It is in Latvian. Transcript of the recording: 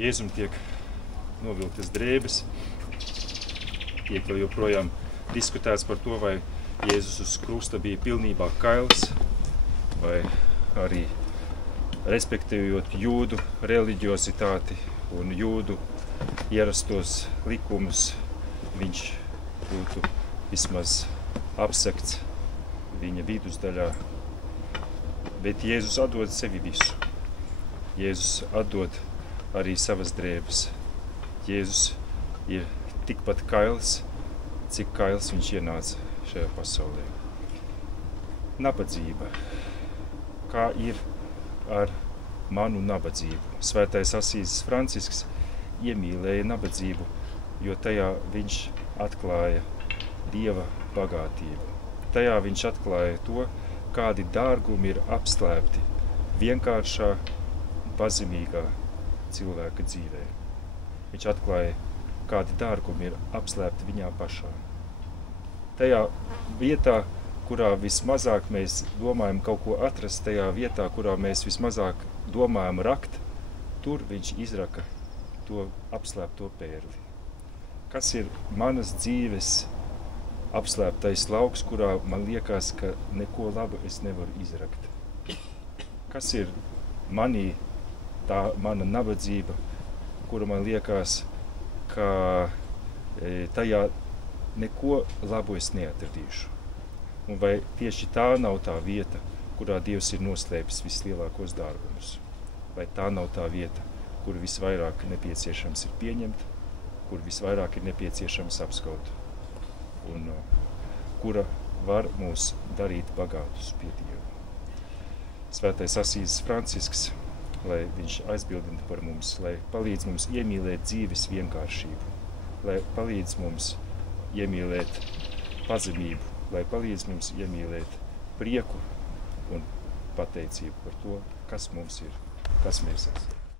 Jēzum tiek novilktas drēbes, tiek vēl joprojām diskutēts par to, vai Jēzus uz krusta bija pilnībā kails, vai arī respektējot jūdu reliģiozitāti un jūdu ierastos likumus, viņš būtu vismaz apsekts viņa vidusdaļā. Bet Jēzus atdod sevi visu. Jēzus atdod arī savas drēbes. Jēzus ir tikpat kails, cik kails viņš ienāca šajā pasaulē. Nabadzība. Kā ir ar manu nabadzību? Svētais Asīzes Francisks iemīlēja nabadzību, jo tajā viņš atklāja Dieva bagātību. Tajā viņš atklāja to, kādi dārgumi ir apslēpti vienkāršā, pazemīgā cilvēka dzīvē. Viņš atklāja, kādi dārgumi ir apslēpti viņā pašā. Tajā vietā, kurā vismazāk mēs domājam kaut ko atrast, tajā vietā, kurā mēs vismazāk domājam rakt, tur viņš izraka to apslēpto pērli. Kas ir manas dzīves apslēptais lauks, kurā man liekas, ka neko labu es nevaru izrakt? Kas ir manī tā mana nabadzība, kura man liekas, ka tajā neko labu es neatradīšu? Un vai tieši tā nav tā vieta, kurā Dievs ir noslēpis vislielākos dārgumus? Vai tā nav tā vieta, kur visvairāk nepieciešams ir pieņemt, kur visvairāk ir nepieciešams apskaut, un kura var mūs darīt bagātus pie Dieva? Svētais Asīzes Francisks, lai viņš aizbildina par mums, lai palīdz mums iemīlēt dzīves vienkāršību, lai palīdz mums iemīlēt pazemību, lai palīdz mums iemīlēt prieku un pateicību par to, kas mums ir, kas mēs esam.